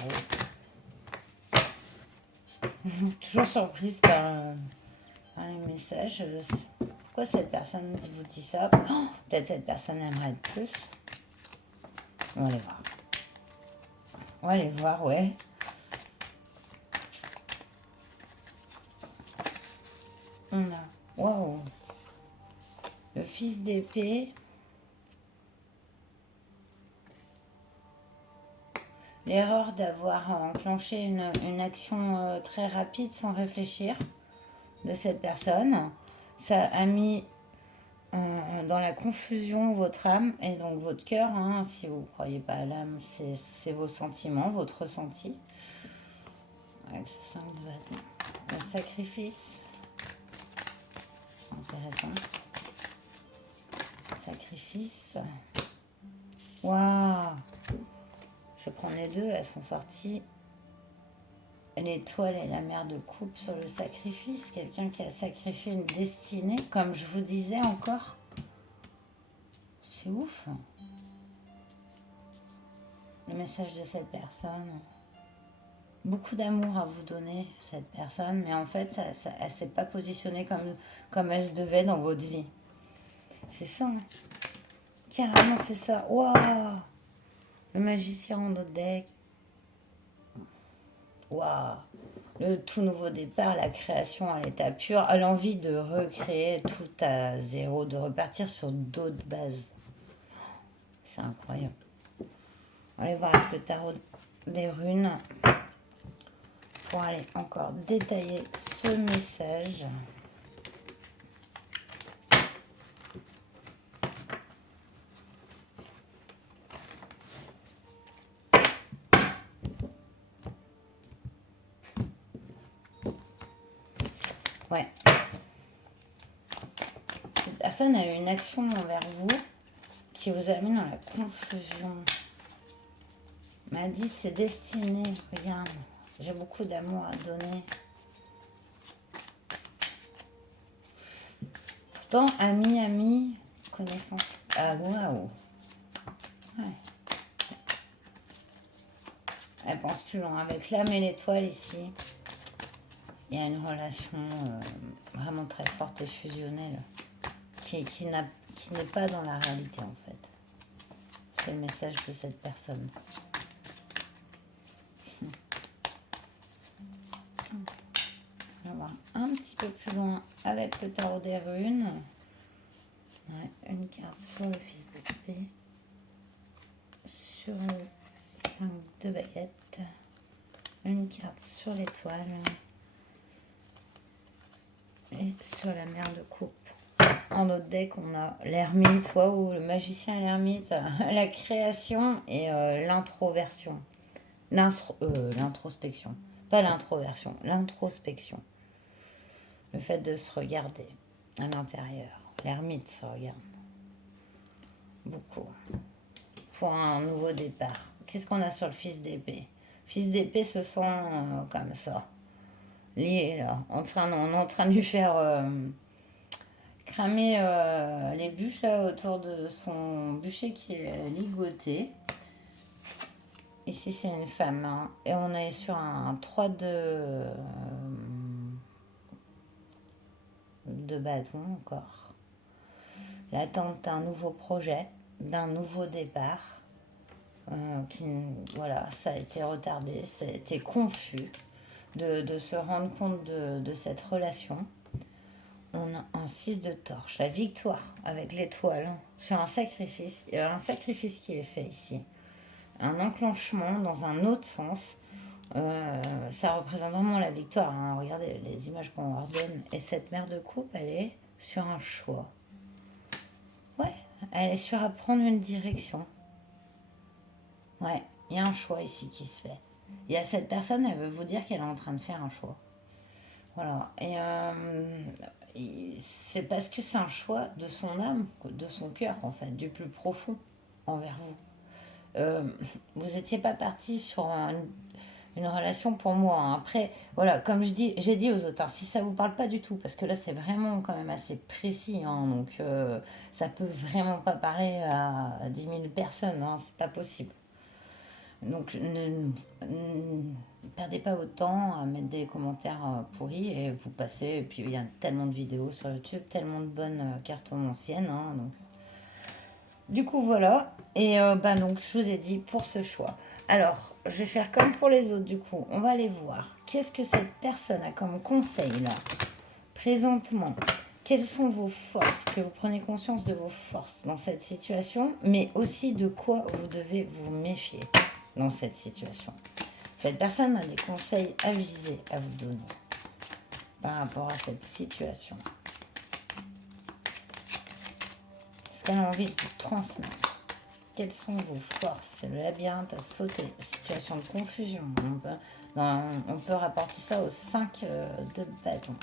où. Toujours surprise par les messages. Pourquoi cette personne vous dit ça? Oh, peut-être cette personne aimerait être plus. On va aller voir. On va aller voir, ouais. On a, waouh, le fils d'épée. L'erreur d'avoir enclenché une action très rapide sans réfléchir de cette personne. Ça a mis dans la confusion votre âme et donc votre cœur, hein, si vous ne croyez pas à l'âme, c'est vos sentiments, votre ressenti. Avec ce 5 de bâton. Le sacrifice. C'est intéressant. Sacrifice. Waouh! Je prends les deux, elles sont sorties. L'étoile et la mère de coupe sur le sacrifice. Quelqu'un qui a sacrifié une destinée, comme je vous disais encore. C'est ouf. Le message de cette personne. Beaucoup d'amour à vous donner, cette personne, mais en fait, elle ne s'est pas positionnée comme elle se devait dans votre vie. C'est ça. Hein. Carrément, c'est ça. Waouh! Le magicien en notre deck. Waouh! Le tout nouveau départ, la création à l'état pur, l'envie de recréer tout à zéro, de repartir sur d'autres bases. C'est incroyable. On va aller voir avec le tarot des runes pour aller encore détailler ce message. Ouais. Cette personne a eu une action envers vous qui vous a mis dans la confusion. M'a dit c'est destiné, regarde, j'ai beaucoup d'amour à donner. Pourtant, ami, connaissance. Ah, waouh! Ouais. Elle pense plus loin. Avec l'âme et l'étoile ici, il y a une relation vraiment très forte et fusionnelle qui n'est pas dans la réalité en fait. C'est le message de cette personne. On va voir un petit peu plus loin avec le tarot des runes. Ouais, une carte sur le fils d'épée, sur le 5 de baguette, une carte sur l'étoile et sur la mère de coupe. En notre deck, on a l'ermite, waouh, le magicien et l'ermite, la création et l'introversion. L'introspection. Pas l'introversion, l'introspection. Le fait de se regarder à l'intérieur. L'ermite se regarde. Beaucoup. Pour un nouveau départ. Qu'est-ce qu'on a sur le fils d'épée? Fils d'épée se sent comme ça. Lié là. On est en train de lui faire cramer les bûches là autour de son bûcher qui est ligoté. Ici c'est une femme. Hein. Et on est sur un 3 de bâton encore. L'attente d'un nouveau projet, d'un nouveau départ. Voilà, ça a été retardé, ça a été confus de se rendre compte de cette relation. On a un 6 de torche, la victoire avec l'étoile sur un sacrifice. Il y a un sacrifice qui est fait ici. Un enclenchement dans un autre sens. Ça représente vraiment la victoire. Hein. Regardez les images qu'on ordonne. Et cette mère de coupe, elle est sur un choix. Ouais, elle est sur à prendre une direction. Ouais, il y a un choix ici qui se fait. Il y a cette personne, elle veut vous dire qu'elle est en train de faire un choix. Voilà. Et c'est parce que c'est un choix de son âme, de son cœur, en fait, du plus profond envers vous. Vous n'étiez pas parti sur une relation pour moi. Hein. Après, voilà, comme j'ai dit aux autres, hein, si ça ne vous parle pas du tout, parce que là, c'est vraiment quand même assez précis, hein, donc ça peut vraiment pas parler à 10 000 personnes, hein, c'est pas possible. Donc ne perdez pas votre temps à mettre des commentaires pourris et vous passez. Et puis il y a tellement de vidéos sur YouTube, tellement de bonnes cartes anciennes. Hein, donc. Du coup voilà. Et donc je vous ai dit pour ce choix. Alors je vais faire comme pour les autres du coup. On va aller voir. Qu'est-ce que cette personne a comme conseil là présentement? Quelles sont vos forces? Que vous prenez conscience de vos forces dans cette situation, mais aussi de quoi vous devez vous méfier dans cette situation. Cette personne a des conseils avisés à vous donner par rapport à cette situation. ce qu'elle a envie de vous transmettre. Quelles sont vos forces? Le labyrinthe à sauter, situation de confusion. On peut rapporter ça aux 5 de bâton.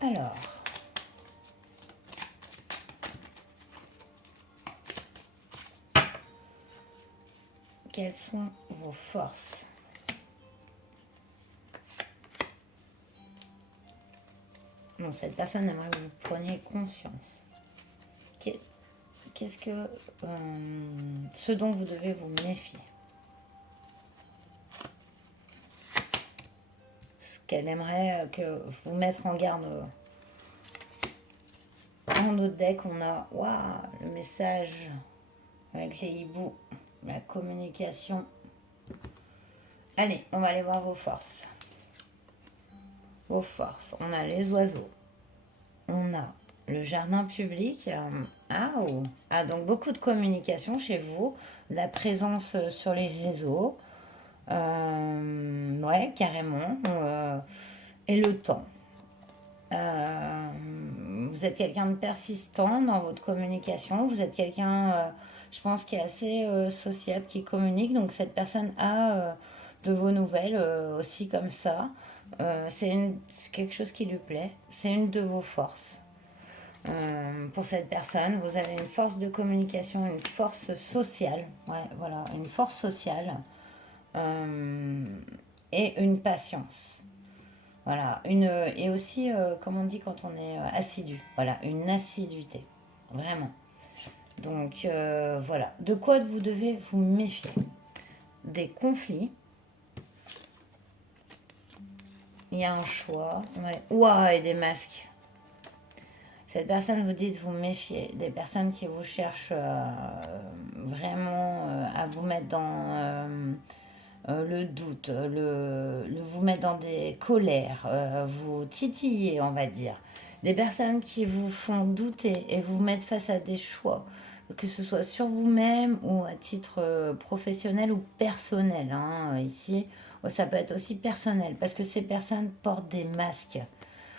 Alors, quelles sont vos forces? Non, cette personne aimerait que vous preniez conscience. Qu'est-ce que... ce dont vous devez vous méfier. Ce qu'elle aimerait que vous mettre en garde. Dans notre deck, on a le message avec les hiboux, la communication. Allez, on va aller voir vos forces. Vos forces. On a les oiseaux. On a le jardin public. Donc beaucoup de communication chez vous. La présence sur les réseaux. Ouais, carrément. Et le temps. Vous êtes quelqu'un de persistant dans votre communication. Vous être quelqu'un, je pense, qui est assez sociable, qui communique. Donc cette personne a de vos nouvelles aussi comme ça. C'est quelque chose qui lui plaît. C'est une de vos forces. Pour cette personne, vous avez une force de communication, une force sociale. Ouais, voilà, une force sociale. Et une patience. Voilà, et aussi, comme on dit quand on est assidu. Voilà, une assiduité. Vraiment. Donc, voilà. De quoi vous devez vous méfier? Des conflits. Il y a un choix. Et des masques. Cette personne vous dit de vous méfier. Des personnes qui vous cherchent vraiment à vous mettre dans... le doute, vous mettre dans des colères, vous titiller, on va dire. Des personnes qui vous font douter et vous mettre face à des choix, que ce soit sur vous-même ou à titre professionnel ou personnel. Ici, ça peut être aussi personnel parce que ces personnes portent des masques.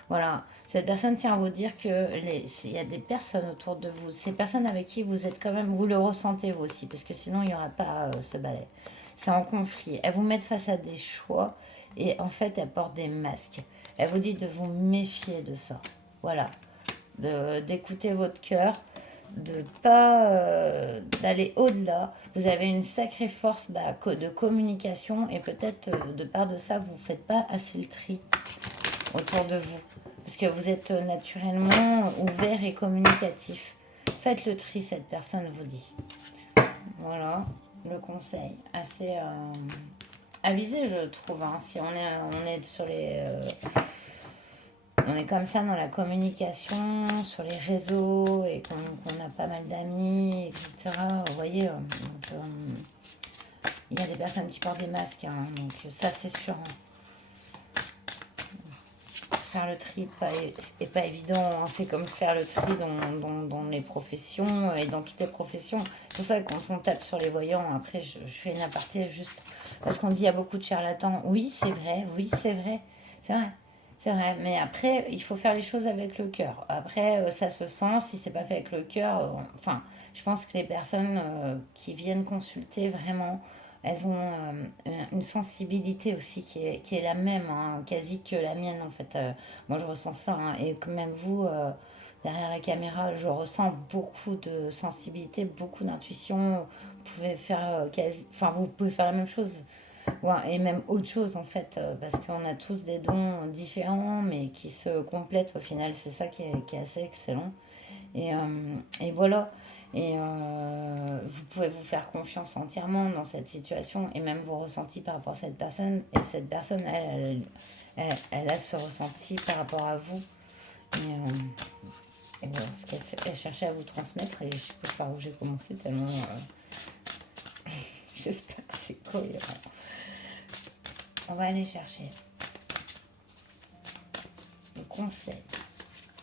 Voilà, cette personne tient à vous dire que il y a des personnes autour de vous, ces personnes avec qui vous êtes quand même, vous le ressentez vous aussi, parce que sinon il n'y aura pas ce balai. C'est en conflit. Elles vous mettent face à des choix et en fait elles portent des masques. Elles vous disent de vous méfier de ça. Voilà, d'écouter votre cœur, de pas d'aller au-delà. Vous avez une sacrée force de communication et peut-être de part de ça vous ne faites pas assez le tri autour de vous. Parce que vous êtes naturellement ouvert et communicatif. Faites le tri, cette personne vous dit. Voilà, le conseil. Assez avisé, je trouve. Si on est sur les... on est comme ça dans la communication, sur les réseaux, et qu'on a pas mal d'amis, etc. Vous voyez, il y a des personnes qui portent des masques. Donc ça, c'est sûr. Faire le tri est pas évident, c'est comme faire le tri dans les professions et dans toutes les professions. C'est pour ça que quand on tape sur les voyants, après je fais une aparté juste parce qu'on dit il y a beaucoup de charlatans. Oui, c'est vrai, c'est vrai, mais après il faut faire les choses avec le cœur. Après ça se sent, si c'est pas fait avec le cœur, enfin je pense que les personnes qui viennent consulter vraiment, elles ont une sensibilité aussi qui est la même, quasi que la mienne en fait. Moi je ressens ça, et que même vous, derrière la caméra, je ressens beaucoup de sensibilité, beaucoup d'intuition. Vous pouvez faire vous pouvez faire la même chose, et même autre chose en fait, parce qu'on a tous des dons différents, mais qui se complètent au final. C'est ça qui est assez excellent. Et voilà. Et vous pouvez vous faire confiance entièrement dans cette situation et même vos ressentis par rapport à cette personne. Et cette personne, elle a ce ressenti par rapport à vous. Et voilà, ce qu'elle cherchait à vous transmettre. Et je ne sais pas par où j'ai commencé tellement... j'espère que c'est cohérent. On va aller chercher le conseil,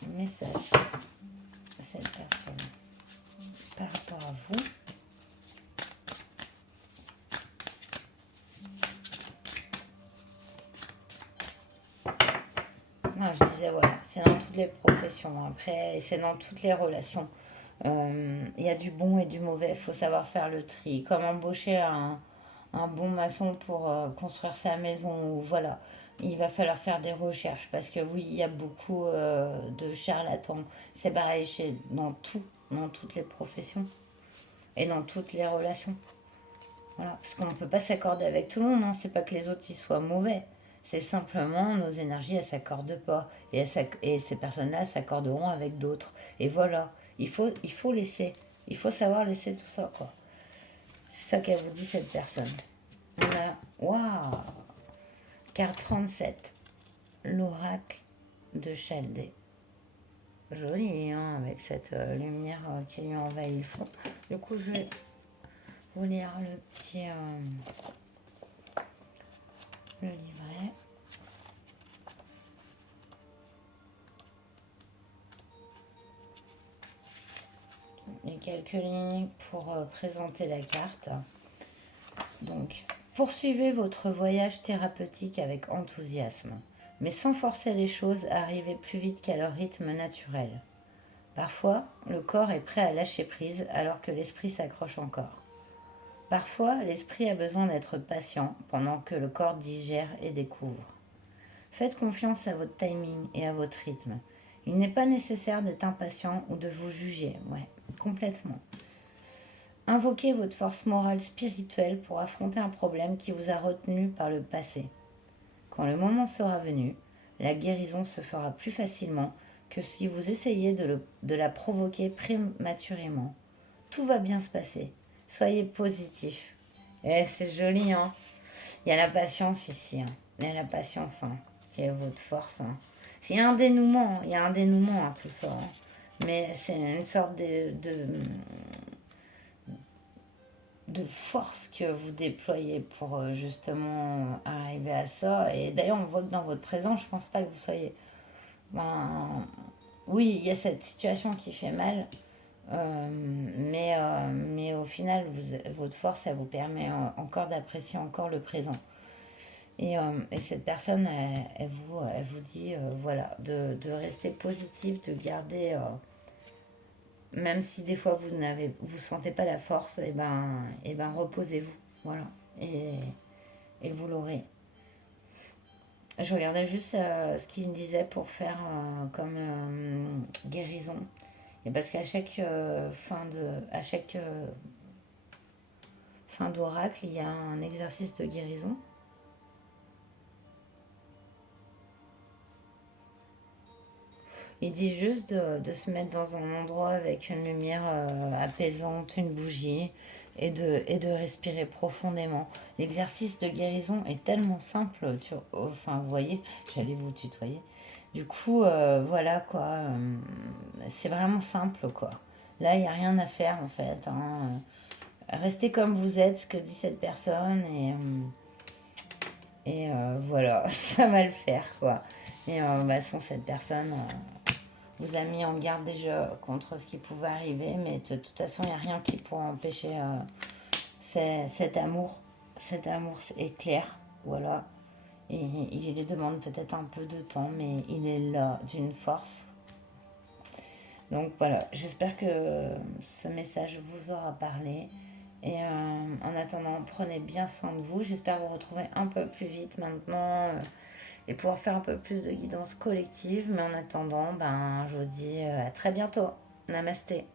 le message de cette personne par rapport à vous. Non, je disais, voilà, c'est dans toutes les professions après, et c'est dans toutes les relations. Il y a du bon et du mauvais, il faut savoir faire le tri. Comme embaucher un bon maçon pour construire sa maison, ou voilà, il va falloir faire des recherches parce que oui, il y a beaucoup de charlatans. C'est pareil dans tout, dans toutes les professions et dans toutes les relations. Voilà. Parce qu'on ne peut pas s'accorder avec tout le monde, hein. C'est pas que les autres ils soient mauvais. C'est simplement nos énergies, elles s'accordent pas. Et ces personnes-là s'accorderont avec d'autres. Et voilà. Il faut laisser. Il faut savoir laisser tout ça, quoi. C'est ça qu'elle vous dit, cette personne. On a. Waouh! Carte 37. L'oracle de Chaldée. Joli, hein, avec cette lumière qui lui envahit le front. Du coup, je vais vous lire le livret. Et quelques lignes pour présenter la carte. Donc, poursuivez votre voyage thérapeutique avec enthousiasme, mais sans forcer les choses à arriver plus vite qu'à leur rythme naturel. Parfois, le corps est prêt à lâcher prise alors que l'esprit s'accroche encore. Parfois, l'esprit a besoin d'être patient pendant que le corps digère et découvre. Faites confiance à votre timing et à votre rythme. Il n'est pas nécessaire d'être impatient ou de vous juger, ouais, complètement. Invoquez votre force morale spirituelle pour affronter un problème qui vous a retenu par le passé. Quand le moment sera venu, la guérison se fera plus facilement que si vous essayez de la provoquer prématurément. Tout va bien se passer. Soyez positif. Et c'est joli, hein. Il y a la patience ici, hein. Il y a la patience, hein, qui est votre force, hein. Il y a un dénouement, il y a un dénouement à tout ça, hein. Mais c'est une sorte de force que vous déployez pour justement arriver à ça. Et d'ailleurs, on voit que dans votre présent, je pense pas que vous soyez... Ben, oui, il y a cette situation qui fait mal, mais au final, votre force, ça vous permet encore d'apprécier encore le présent. Et cette personne, elle vous dit, voilà, de rester positif, de garder, même si des fois vous sentez pas la force, et ben reposez-vous, voilà, et vous l'aurez. Je regardais juste ce qu'il me disait pour faire comme guérison. Et parce qu'à chaque fin d'oracle, il y a un exercice de guérison. Il dit juste de se mettre dans un endroit avec une lumière apaisante, une bougie, et de respirer profondément. L'exercice de guérison est tellement simple, enfin vous voyez, j'allais vous tutoyer. Du coup, voilà quoi, c'est vraiment simple quoi. Là, il n'y a rien à faire en fait, hein. Restez comme vous êtes, ce que dit cette personne, et voilà, ça va le faire quoi. Et bah, sans cette personne, vous a mis en garde déjà contre ce qui pouvait arriver, mais de toute façon, il n'y a rien qui pourra empêcher cet amour. Cet amour est clair, voilà. Et il lui demande peut-être un peu de temps, mais il est là d'une force. Donc voilà, j'espère que ce message vous aura parlé. Et en attendant, prenez bien soin de vous. J'espère vous retrouver un peu plus vite maintenant, et pouvoir faire un peu plus de guidance collective. Mais en attendant, je vous dis à très bientôt. Namasté.